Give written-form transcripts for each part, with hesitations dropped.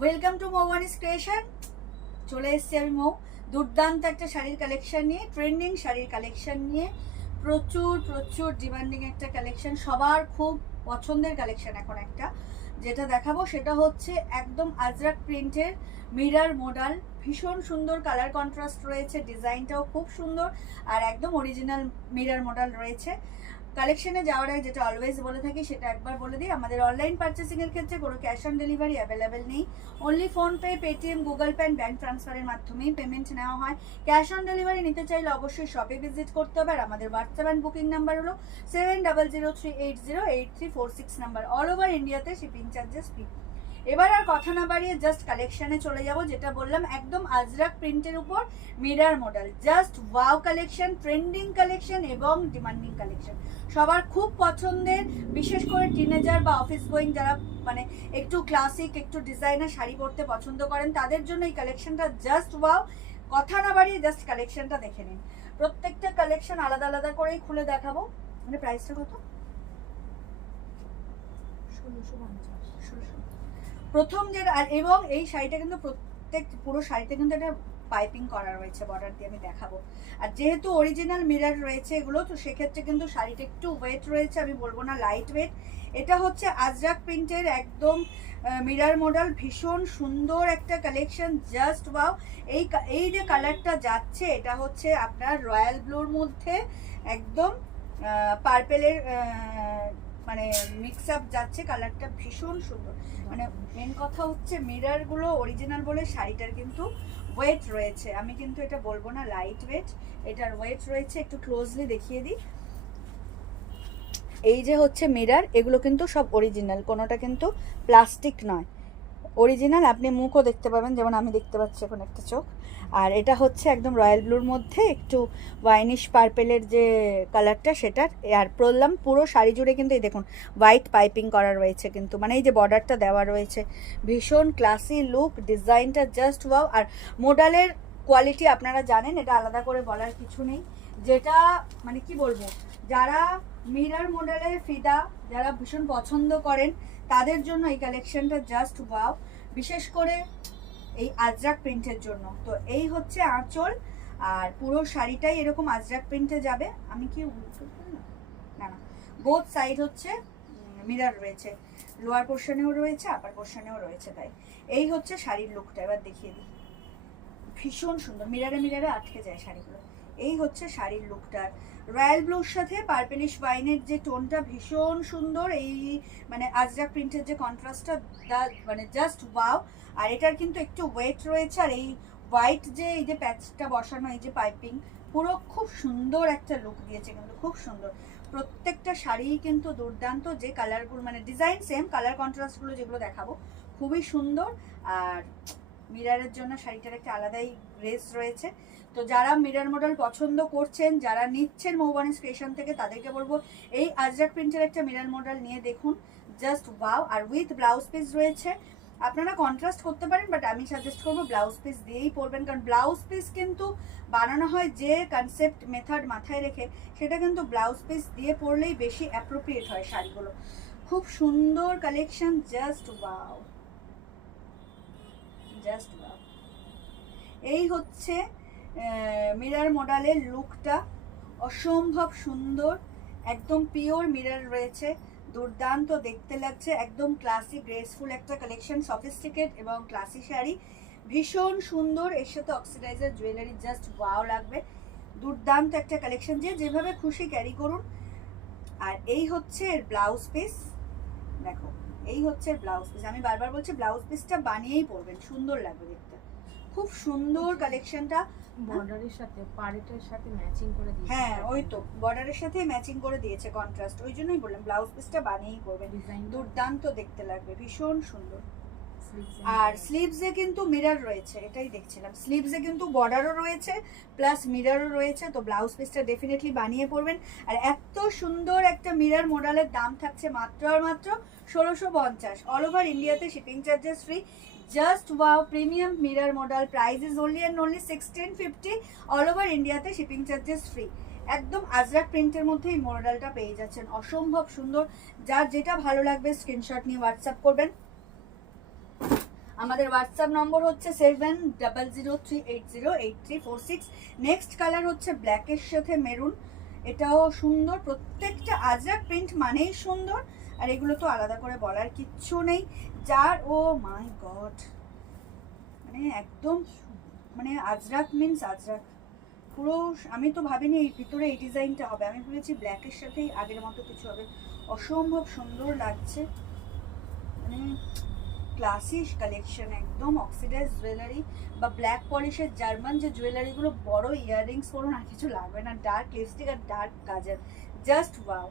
Welcome to মৌবানিস creation. চলে এসেছি আমি দুর্দান্ত একটা শাড়ির কালেকশন নিয়ে, ট্রেন্ডিং শাড়ির কালেকশন নিয়ে, প্রচুর প্রচুর ডিমান্ডিং একটা কালেকশন, সবার খুব পছন্দের কালেকশন। এখন একটা যেটা দেখাবো সেটা হচ্ছে একদম আজরাক প্রিন্টের মিরর মডেল, ভীষণ সুন্দর কালার কন্ট্রাস্ট রয়েছে, ডিজাইনটাও খুব সুন্দর আর একদম অরিজিনাল মিরর মডেল রয়েছে। কালেকশনে যাওয়ার আগে যেটা অলওয়েজ বলে থাকি সেটা একবার বলে দিই, আমাদের অনলাইন পারচেসিং এর ক্ষেত্রে কোনো ক্যাশ অন ডেলিভারি অ্যাভেলেবেল নেই। Only PhonePe, Paytm, Google pay and bank ট্রান্সফারের মাধ্যমেই পেমেন্ট নেওয়া হয়। ক্যাশ অন ডেলিভারি নিতে চাইলে অবশ্যই শপে ভিজিট করতে হবে। আর আমাদের হোয়াটসঅ্যাপ অ্যান্ড বুকিং নাম্বার হলো 7003808346 নাম্বার। অল ওভার ইন্ডিয়াতে শিপিং চার্জেস ফ্রি। এবার আর কথা না বাড়িয়ে জাস্ট কালেকশনে চলে যাব। যেটা বললাম একদম আজরাক প্রিন্টের উপর mirror model, just wow collection, trending collection এবং ডিমান্ডিং কালেকশন, সবার খুব পছন্দের। বিশেষ করে টিনেজার বা অফিস গোয়িং যারা মানে একটু ক্লাসিক, একটু ডিজাইনার শাড়ি পরতে পছন্দ করেন তাদের জন্য এই কালেকশনটা জাস্ট ওয়াও। কথা না বাড়িয়ে জাস্ট কালেকশনটা দেখে নিন। প্রত্যেকটা কালেকশন আলাদা আলাদা করেই খুলে দেখাবো। মানে প্রাইসটা কত? 1650। প্রথম যেটা, আর এবং এই শাড়িটা কিন্তু পুরো শাড়িতে কিন্তু একটা পাইপিং করা রয়েছে বর্ডার দিয়ে, আমি দেখাবো। আর যেহেতু অরিজিনাল মিরর রয়েছে এগুলো, তো সেক্ষেত্রে কিন্তু শাড়িটা একটু ওয়েট রয়েছে, আমি বলবো না লাইট ওয়েট। এটা হচ্ছে আজরাক প্রিন্টের একদম মিরর মডেল, ভীষণ সুন্দর একটা কালেকশন, জাস্ট ওয়াও। এই যে কালারটা যাচ্ছে এটা হচ্ছে আপনার রয়্যাল ব্লুর মধ্যে একদম পার্পেলের মানে মিক্স আপ যাচ্ছে, কালারটা ভীষণ সুন্দর। মানে মেন কথা হচ্ছে মিরর গুলো অরিজিনাল বলে শাড়িটার কিন্তু ওয়েট রয়েছে, আমি কিন্তু এটা বলবো না লাইট ওয়েট, এটার ওয়েট রয়েছে। একটু ক্লোজলি দেখিয়ে দিই। এই যে হচ্ছে মিরর, এগুলো কিন্তু সব অরিজিনাল, কোনোটা কিন্তু প্লাস্টিক নয়, অরিজিনাল। আপনি মুখও দেখতে পাবেন, যেমন আমি দেখতে পাচ্ছি এখন একটা চোখ। আর এটা হচ্ছে একদম রয়্যাল ব্লুর মধ্যে একটু ওয়াইনিশ পার্পেলের যে কালারটা সেটার। আর বললাম পুরো শাড়ি জুড়ে কিন্তু এই দেখুন হোয়াইট পাইপিং করা রয়েছে, কিন্তু মানে এই যে বর্ডারটা দেওয়া রয়েছে, ভীষণ ক্লাসি লুক, ডিজাইনটা জাস্ট ওয়াও। আর মডেলের কোয়ালিটি আপনারা জানেন, এটা আলাদা করে বলার কিছু নেই। যেটা মানে কি বলবো, যারা মিরর মডেলের ফিদা, যারা ভীষণ পছন্দ করেন তাদের জন্য এই কালেকশনটা জাস্ট ওয়াও, বিশেষ করে এই আজরাক প্রিন্টের জন্য। তো এই হচ্ছে আঁচল, আর পুরো শাড়িটাই এরকম আজরাক প্রিন্টে যাবে। আমি কি না না, বোথ সাইড হচ্ছে মিরর রয়েছে, লোয়ার পোর্শনেও রয়েছে, আপার পোর্শনেও রয়েছে। তাই এই হচ্ছে শাড়ির লুকটা, এবার দেখিয়ে দিই। ভীষণ সুন্দর, মিররে মিররে আটকে যায় শাড়িগুলো। এই হচ্ছে শাড়ির লুকটা, রয়্যাল ব্লুর সাথে পার্পেলিশ ওয়াইনের যে টোনটা ভীষণ সুন্দর। এই মানে আজরাক প্রিন্টের যে কন্ট্রাস্টটা মানে জাস্ট ওয়াও। আর এটার কিন্তু একটু ওয়েট রয়েছে, আর এই হোয়াইট যে এই যে প্যাচটা বসানো, এই যে পাইপিং, পুরো খুব সুন্দর একটা লুক দিয়েছে, কিন্তু খুব সুন্দর। প্রত্যেকটা শাড়ি কিন্তু দুর্দান্ত, যে কালারগুলো মানে ডিজাইন সেম, কালার কন্ট্রাস্টগুলো যেগুলো দেখাবো খুবই সুন্দর। আর মিররের জন্য শাড়িটার একটা আলাদাই গ্রেস রয়েছে। তো যারা মিরর মডেল পছন্দ করছেন, যারা নিচ্ছেন মৌবানিস ক্রিয়েশন থেকে, তাদেরকে বলবো এই আজরাক প্রিন্টের একটা মিরর মডেল নিয়ে দেখুন, জাস্ট ওয়াও। আর উইথ ব্লাউজ পিস রয়েছে, আপনারা কন্ট্রাস্ট করতে পারেন, বাট আমি সাজেস্ট করবো ব্লাউজ পিস দিয়েই পরবেন, কারণ ব্লাউজ পিস কিন্তু বানানো হয় যে কনসেপ্ট মেথড মাথায় রেখে, সেটা কিন্তু ব্লাউজ পিস দিয়ে পরলেই বেশি অ্যাপ্রোপ্রিয়েট হয় শাড়িগুলো। খুব সুন্দর collection, just wow, just wow. এই হচ্ছে মিরর মডেলের লুকটা, অসম্ভব সুন্দর, একদম পিওর মিরর রয়েছে, দুর্দান্ত দেখতে লাগছে, একদম ক্লাসি গ্রেসফুল একটা কালেকশন, সফিস্টিকেট এবং ক্লাসি শাড়ি, ভীষণ সুন্দর। এর সাথে অক্সিডাইজার জুয়েলারি, জাস্ট ওয়াও লাগবে, দুর্দান্ত একটা কালেকশন, যে যেভাবে খুশি ক্যারি করুন। আর এই হচ্ছে এর ব্লাউজ পিস, দেখো এই হচ্ছে ব্লাউজ পিস। আমি বারবার বলছি ব্লাউজ পিসটা বানিয়েই পরবেন, সুন্দর লাগবে দেখতে, খুব সুন্দর কালেকশনটা। বর্ডারের সাথে পাড়েটের সাথে ম্যাচিং করে দিয়েছে। হ্যাঁ ওই তো বর্ডারের সাথে ম্যাচিং করে দিয়েছে কন্ট্রাস্ট, ওই জন্যই বললাম ব্লাউজ পিসটা বানিয়েই পরবেন, দুর্দান্ত দেখতে লাগবে, ভীষণ সুন্দর। আর স্লিভসে কিন্তু মিরর রয়েছে, এটাই দেখছিলাম, স্লিভসে কিন্তু বর্ডারও রয়েছে প্লাস মিররও রয়েছে। তো ব্লাউজ পিসটা ডেফিনেটলি বানিয়ে পরবেন। আর এত সুন্দর একটা মিরর মডেলের দাম থাকছে মাত্র আর মাত্র 1650। অল ওভার ইন্ডিয়াতে shipping charges free, just wow. Premium mirror model, price is only and only 1650। All over ইন্ডিয়াতে শিপিং চার্জেস ফ্রি। একদম আজরাক প্রিন্টের মধ্যে এই মডেলটা পেয়ে যাচ্ছেন, অসম্ভব সুন্দর। যার যেটা ভালো লাগবে স্ক্রিনশট নিয়ে হোয়াটসঅ্যাপ করবেন। আমাদের হোয়াটসঅ্যাপ নম্বর হচ্ছে 7003808346। নেক্সট কালার হচ্ছে ব্ল্যাকের সাথে মেরুন, এটাও সুন্দর। প্রত্যেকটা আজরাক প্রিন্ট মানেই সুন্দর, আর এগুলো তো আলাদা করে বলার কিচ্ছু নেই। যার ও মাই গড, মানে একদম মানে আজরাক মিন্স আজরাক পুরো। আমি তো ভাবিনি এই ভিতরে এই ডিজাইনটা হবে, আমি ভেবেছি ব্ল্যাকের সাথেই আগের মতো কিছু হবে। অসম্ভব সুন্দর লাগছে, মানে ক্লাসিক কালেকশন একদম। অক্সিডাইজ জুয়েলারি বা ব্ল্যাক পলিশের জার্মান যে জুয়েলারিগুলো, বড় ইয়াররিংস পরুন আর কিছু লাগবে না, ডার্ক লিপস্টিক আর ডার্ক কাজল, জাস্ট ওয়াও।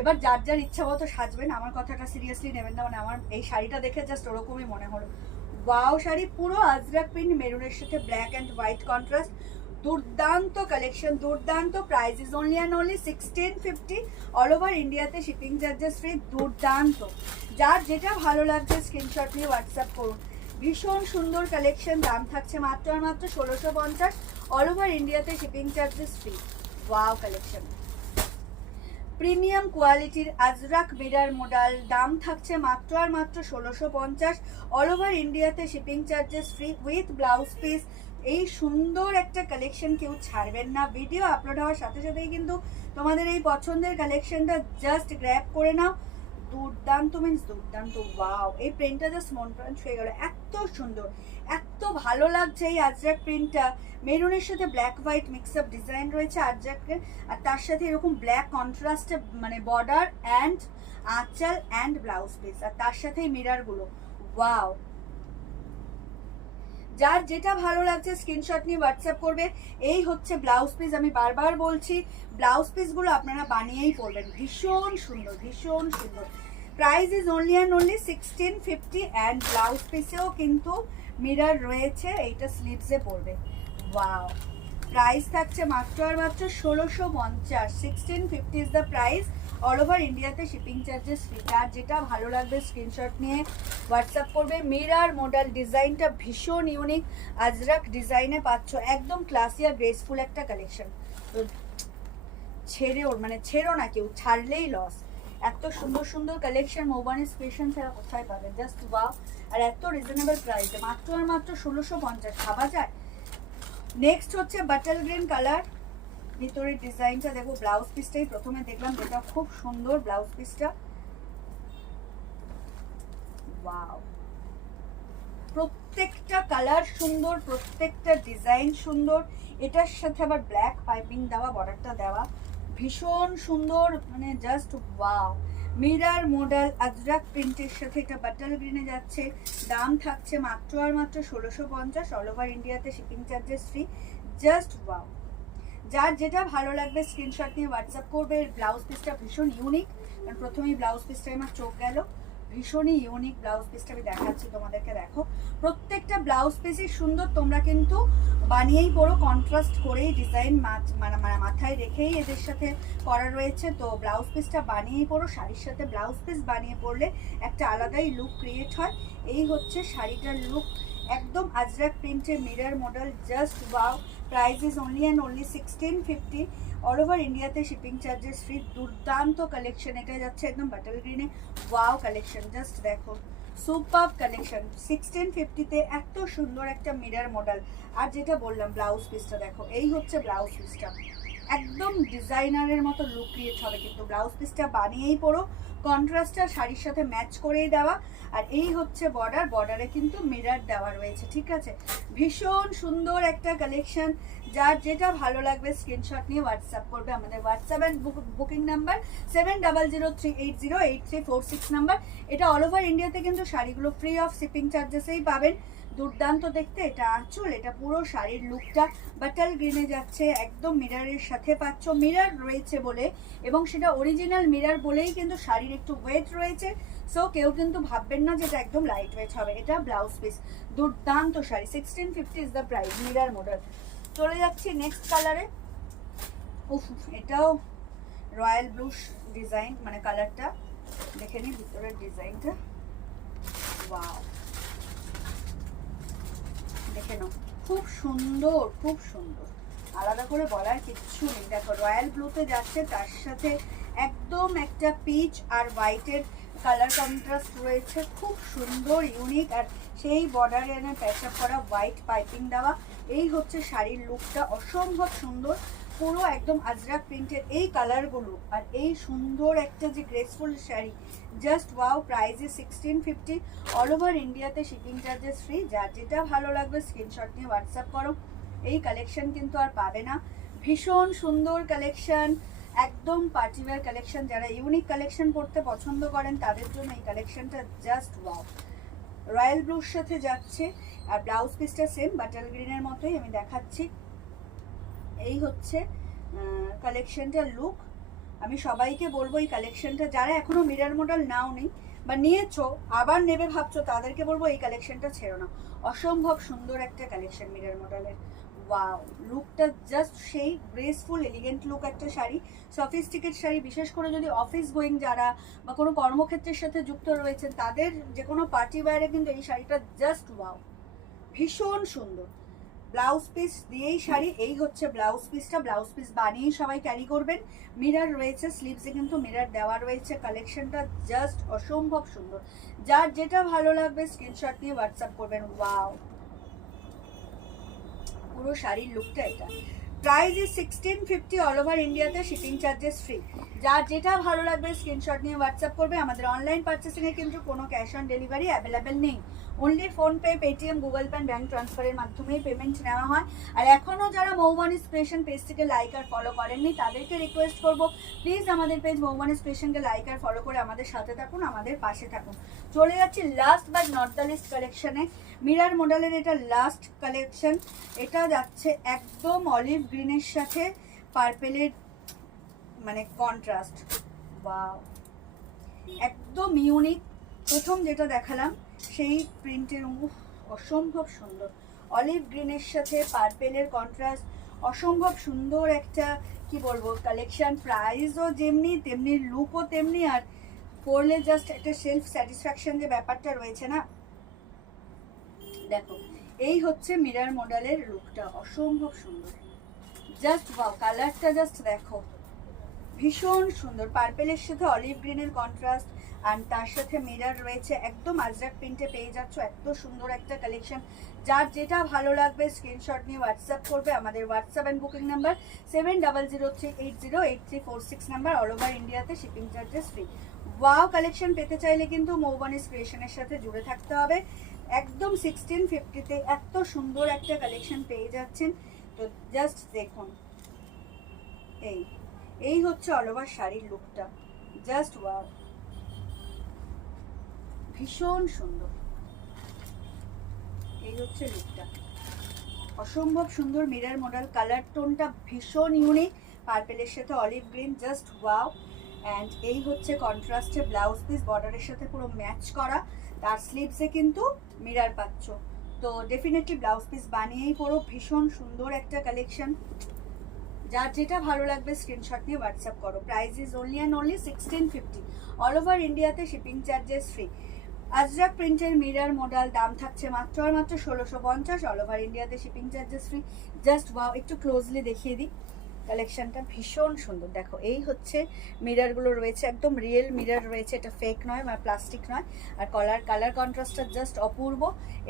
এবার যার যার ইচ্ছা মতো সাজবেন, আমার কথাটা সিরিয়াসলি নেবেন না, মানে আমার এই শাড়িটা দেখে জাস্ট ওরকমই মনে হলো। ওয়াও শাড়ি, পুরো আজরাক প্রিন্ট, মেরুনের সাথে ব্ল্যাক অ্যান্ড হোয়াইট কন্ট্রাস্ট, দুর্দান্ত কালেকশন, দুর্দান্ত। Price is only and only 1650, all over ইন্ডিয়াতে শিপিং চার্জেস ফ্রি। দুর্দান্ত, যার যেটা ভালো লাগছে স্ক্রিনশট নিয়ে হোয়াটসঅ্যাপ করুন। ভীষণ সুন্দর কালেকশন, দাম থাকছে মাত্র আর মাত্র 1650, অল ওভার ইন্ডিয়াতে shipping charges free. Wow collection, premium কোয়ালিটির আজরাক মিরার মডেল, দাম থাকছে মাত্র আর মাত্র 1650, অল ওভার ইন্ডিয়াতে shipping charges free with blouse piece. এই সুন্দর একটা কালেকশন কেউ ছাড়বেন না। ভিডিও আপলোড হওয়ার সাথে সাথেই কিন্তু তোমাদের এই পছন্দের কালেকশনটা জাস্ট গ্র্যাব করে নাও। দুর্দান্ত মিন্স দুর্দান্ত, ওয়াও। এই প্রিন্টটা জাস্ট মন প্রাণ ছুঁয়ে গেল, এত সুন্দর, এত ভালো লাগছে এই আজরাক প্রিন্টটা। মেরুনের সাথে black white mix up design রয়েছে আজরাকের, আর তার সাথে এরকম ব্ল্যাক কন্ট্রাস্টে মানে বর্ডার অ্যান্ড আঁচল অ্যান্ড ব্লাউজ পিস, আর তার সাথে মিরারগুলো, ওয়াও। যার যেটা ভালো লাগছে স্ক্রিনশট নিয়ে হোয়াটসঅ্যাপ করবে। এই হচ্ছে ব্লাউজ পিস, আমি বারবার বলছি ব্লাউজ পিসগুলো আপনারা বানিয়েই পরবেন, ভীষণ সুন্দর, ভীষণ সুন্দর। Price is only and only 1650, and blouse পিসেও কিন্তু মিরার রয়েছে, এইটা স্লিভসে পড়বে। ওয়াও, প্রাইস থাকছে মাত্র আর মাত্র 1650, 1650 is the price, all over ইন্ডিয়াতে শিপিং চার্জেস ফ্রি। আর যেটা ভালো লাগবে স্ক্রিনশট নিয়ে হোয়াটসঅ্যাপ করবে। মিরার মডেল ডিজাইনটা ভীষণ ইউনিক, আজরাক ডিজাইনে পাচ্ছ, একদম ক্লাসি আর গ্রেসফুল একটা কালেকশন। তো ছেড়ো না কেউ, ছাড়লেই লস। এত সুন্দর সুন্দর কালেকশন মৌবানি স্পেশাল ছাড়া কোথায় পাবে, জাস্ট ওয়াও। আর এত রিজনেবল প্রাইসে মাত্র আর মাত্র 1650, ভাবা যায়। নেক্সট হচ্ছে বাটার গ্রিন কালার, ভিতরের ডিজাইনটা দেখো। ব্লাউজ পিসটাই প্রথমে দেখলাম, যেটা খুব সুন্দর ব্লাউজ পিসটা, ওয়াও। প্রত্যেকটা কালার সুন্দর, প্রত্যেকটা ডিজাইন সুন্দর। এটার সাথে আবার ব্ল্যাক পাইপিং দেওয়া, বর্ডারটা দেওয়া, ভীষণ সুন্দর, মানে just wow. Mirror model Ajrak প্রিন্টের সাথে এটা বাটার গ্রিনে যাচ্ছে, দাম থাকছে মাত্র আর মাত্র 1650, অল ওভার ইন্ডিয়াতে shipping charges free, just wow. যার যেটা ভালো লাগবে স্ক্রিনশট নিয়ে হোয়াটসঅ্যাপ করবে। ব্লাউজ পিসটা ভীষণ ইউনিক, কারণ প্রথমেই ব্লাউজ পিসটা আমার চোখ গেল, ভীষণই ইউনিক ব্লাউজ পিসটা। আমি দেখাচ্ছি তোমাদেরকে, দেখো প্রত্যেকটা ব্লাউজ পিসই সুন্দর। তোমরা কিন্তু বানিয়েই পরো, কন্ট্রাস্ট করেই ডিজাইন মাথায় রেখেই এদের সাথে করা রয়েছে। তো ব্লাউজ পিসটা বানিয়েই পরো, শাড়ির সাথে ব্লাউজ পিস বানিয়ে পরলে একটা আলাদাই লুক ক্রিয়েট হয়। এই হচ্ছে শাড়িটার লুক, একদম আজরাক প্রিন্টের mirror model, just wow. Price is only and only 1650, all over ইন্ডিয়াতে শিপিং চার্জেস ফ্রি। দুর্দান্ত কালেকশন, এটা যাচ্ছে একদম বাটার গ্রিনে, ওয়াও কালেকশন, জাস্ট দেখো সুপার কালেকশন। 1650-তে এত সুন্দর একটা মিরর মডেল। আর যেটা বললাম ব্লাউজ পিসটা দেখো, এই হচ্ছে ব্লাউজ পিসটা, একদম ডিজাইনারের মতো লুক ক্রিয়েট হবে। কিন্তু ব্লাউজ পিসটা বানিয়েই পরো, কন্ট্রাস্টটা শাড়ির সাথে ম্যাচ করেই দেওয়া। আর এই হচ্ছে বর্ডার, বর্ডারে কিন্তু মিরর দেওয়া রয়েছে, ঠিক আছে। ভীষণ সুন্দর একটা কালেকশন, যার যেটা ভালো লাগবে স্ক্রিনশট নিয়ে হোয়াটসঅ্যাপ করবে। আমাদের WhatsApp and booking number 7003808346 number. এটা অল ওভার ইন্ডিয়াতে কিন্তু শাড়িগুলো ফ্রি অফ শিপিং চার্জেসেই পাবেন। দুর্দান্ত দেখতে, এটা আঁচল, এটা পুরো শাড়ির লুকটা বাটার গ্রিনে যাচ্ছে, একদম মিররের সাথে পাচ্ছ। মিরর রয়েছে বলে, এবং সেটা অরিজিনাল মিরর বলেই কিন্তু শাড়ির একটু ওয়েট রয়েছে। সো কেউ কিন্তু ভাববেন না যে এটা একদম লাইট ওয়েট হবে। এটা ব্লাউজ পিস, দুর্দান্ত sari, 1650 is the price, mirror model. চলে যাচ্ছি নেক্সট কালারে। উফ, এটাও রয়্যাল ব্লু ডিজাইন, মানে কালারটা দেখে নিই ভিতরের ডিজাইনটা, ওয়াও, দেখে নাও, খুব সুন্দর, খুব সুন্দর, আলাদা করে বলার কিচ্ছু নেই। দেখো রয়্যাল ব্লুতে যাচ্ছে, তার সাথে একদম একটা পিচ আর হোয়াইটের কালার কন্ট্রাস্ট রয়েছে, খুব সুন্দর ইউনিক। আর সেই বর্ডারে এনে প্যাচ আপ করা হোয়াইট পাইপিং দেওয়া, এই হচ্ছে শাড়ির লুকটা, অসম্ভব সুন্দর। পুরো একদম আজরাক প্রিন্টের এই কালারগুলো আর এই সুন্দর একটা যে graceful sari, just wow. Price is 1650, all over ইন্ডিয়াতে শিপিং চার্জেস ফ্রি। যার যেটা ভালো লাগবে স্ক্রিনশট নিয়ে হোয়াটসঅ্যাপ করো। এই কালেকশন কিন্তু আর পাবে না, ভীষণ সুন্দর কালেকশন, একদম পার্টিওয়ার কালেকশন। যারা ইউনিক কালেকশন পড়তে পছন্দ করেন তাদের জন্য এই কালেকশনটা জাস্ট ওয়াও। রয়্যাল ব্লুর সাথে যাচ্ছে, আর ব্লাউজ পিসটা সেম বাটার গ্রিনের মতোই আমি দেখাচ্ছি। এই হচ্ছে কালেকশনটার লুক। আমি সবাইকে বলবো এই কালেকশনটা, যারা এখনো মিরর মডেল নাও নেই বা নিয়েছো আবার নেবে ভাবছো, তাদেরকে বলবো এই কালেকশনটা ছেড়ো না। অসম্ভব সুন্দর একটা কালেকশন মিরর মডেলের। ওয়াও, লুকটা জাস্ট সেই গ্রেসফুল এলিগেন্ট লুক একটা শাড়ি, সফিস্টিকেট শাড়ি। বিশেষ করে যদি অফিস গোয়িং যারা বা কোনো কর্মক্ষেত্রের সাথে যুক্ত রয়েছেন, তাদের যে কোনো পার্টি ওয়্যারে কিন্তু এই শাড়িটা জাস্ট ওয়াও, ভীষণ সুন্দর। ব্লাউজ পিস দিয়েই শাড়ি, এই হচ্ছে ব্লাউজ পিসটা। ব্লাউজ পিস বানিয়েই সবাই ক্যারি করবেন। মিরর রয়েছে, স্লিভসে কিন্তু মিরর দেওয়া রয়েছে। কালেকশনটা জাস্ট অসম্ভব সুন্দর। যার যেটা ভালো লাগবে স্ক্রিনশট নিয়ে হোয়াটসঅ্যাপ করবেন। ওয়াও, পুরো শাড়ির লুকটা এটা। প্রাইস ইজ 1650, অল ওভার ইন্ডিয়াতে শিপিং চার্জেস ফ্রি। যার যেটা ভালো লাগবে স্ক্রিনশট নিয়ে হোয়াটসঅ্যাপ করবে। আমাদের অনলাইন পারচেসিংয়ে কিন্তু কোনো ক্যাশ অন ডেলিভারি অ্যাভেলেবেল নেই, only PhonePe, Paytm, Google Pay, bank ট্রান্সফারের মাধ্যমেই পেমেন্ট নেওয়া হয়। আর এখনও যারা মৌবানিস ক্রিয়েশন পেজটিকে লাইক আর ফলো করেননি, তাদেরকে রিকোয়েস্ট করবো প্লিজ আমাদের পেজ মৌবানিস ক্রিয়েশনকে লাইক আর ফলো করে আমাদের সাথে থাকুন, আমাদের পাশে থাকুন। চলে যাচ্ছি last but not the least কালেকশনে। মিরর মডেলের এটা লাস্ট কালেকশন। এটা যাচ্ছে একদম অলিভ গ্রিনের সাথে পার্পেলের মানে কন্ট্রাস্ট। ওয়াও, একদম ইউনিক। প্রথম যেটা দেখালাম সেই প্রিন্টের অসম্ভব সুন্দর, অলিভ গ্রিনের সাথে পার্পেলের কন্ট্রাস্ট, অসম্ভব সুন্দর একটা কি বলবো কালেকশন। প্রাইসও যেমনি তেমনি লুকও তেমনি, আর পরলে জাস্ট একটা সেলফ স্যাটিসফ্যাকশন যে ব্যাপারটা রয়েছে না। দেখো, এই হচ্ছে মিরর মডেলের লুকটা, অসম্ভব সুন্দর, জাস্ট ওয়াও। কালারটা জাস্ট দেখো, ভীষণ সুন্দর। পার্পেলের সাথে অলিভ গ্রিনের কন্ট্রাস্ট, আর তার সাথে মিরর রয়েছে। একদম আজরাক প্রিন্টে পেয়ে যাচ্ছ এত সুন্দর একটা কালেকশন। যার যেটা ভালো লাগবে স্ক্রিনশট নিয়ে হোয়াটসঅ্যাপ করবে। আমাদের WhatsApp and booking number 7003808346 number, all over ইন্ডিয়াতে shipping charges free. Wow collection পেতে চাইলে কিন্তু মৌবানিস ক্রিয়েশনের সাথে জুড়ে থাকতে হবে। একদম 1650-তে এত সুন্দর একটা কালেকশন পেয়ে যাচ্ছেন। তো জাস্ট দেখুন, এই হচ্ছে অল ওভার শাড়ির লুকটা, জাস্ট ওয়াও, ভীষণ সুন্দর। এই হচ্ছে লুকটা, অসম্ভব সুন্দর। মিরর মডেল, কালার টোনটা ভীষণ ইউনিক, পার্পেলের সাথে olive green, just wow. And এই হচ্ছে কন্ট্রাস্টে ব্লাউজ পিস, বর্ডারের সাথে পুরো ম্যাচ করা। তার স্লিভসে কিন্তু মিরর পাচ্ছ। তো ডেফিনেটলি ব্লাউজ পিস বানিয়েই পরো, ভীষণ সুন্দর একটা কালেকশন। যার যেটা ভালো লাগবে স্ক্রিনশট নিয়ে হোয়াটসঅ্যাপ করো। Price is only and only 1650, all over ইন্ডিয়াতে শিপিং চার্জেস ফ্রি। আজরাক প্রিন্টের মিরর মডেল, দাম থাকছে মাত্র আর মাত্র 1650, অল ওভার ইন্ডিয়াতে shipping charges free. Just wow, একটু ক্লোজলি দেখিয়ে দিই কালেকশনটা, ভীষণ সুন্দর। দেখো, এই হচ্ছে মিররগুলো রয়েছে, একদম রিয়েল মিরর রয়েছে, এটা ফেক নয় বা প্লাস্টিক নয়। আর কালার কন্ট্রাস্টটা জাস্ট অপূর্ব।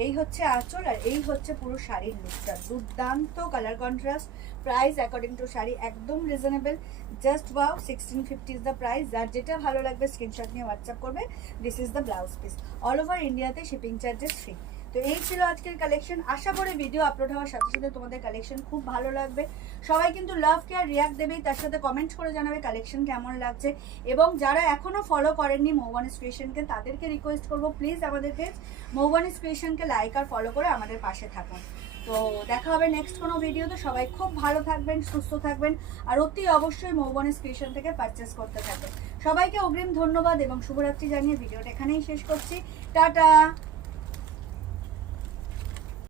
এই হচ্ছে আঁচল, আর এই হচ্ছে পুরো শাড়ির লুকটা, দুর্দান্ত colour contrast. Price according to sari একদম reasonable, just wow. 1650 is the price. যার যেটা ভালো লাগবে স্ক্রিনশট নিয়ে হোয়াটসঅ্যাপ করবে। This is the blouse piece, all over ইন্ডিয়াতে শিপিং চার্জেস ফ্রি। তো এই ছিল আজকের কালেকশন। আশা করি ভিডিও আপলোড হওয়ার সাথে সাথে তোমাদের কালেকশন খুব ভালো লাগবে। সবাই কিন্তু লাভ কেয়ার রিয়াক্ট দেবেই, তার সাথে কমেন্ট করে জানাবে কালেকশন কেমন লাগছে। এবং যারা এখনো ফলো করেননি মৌবানিস ক্রিয়েশনকে, তাদেরকে রিকোয়েস্ট করবো প্লিজ আমাদের পেজ মৌবানিস ক্রিয়েশনকে লাইক আর ফলো করে আমাদের পাশে থাকুন। তো দেখা হবে নেক্সট কোনো ভিডিওতে। সবাই খুব ভালো থাকবেন, সুস্থ থাকবেন, আর অতি অবশ্যই মৌবানিস ক্রিয়েশন থেকে পারচেস করতে থাকবেন। সবাইকে অগ্রিম ধন্যবাদ এবং শুভরাত্রি জানিয়ে ভিডিওটা এখানেই শেষ করছি। টাটা।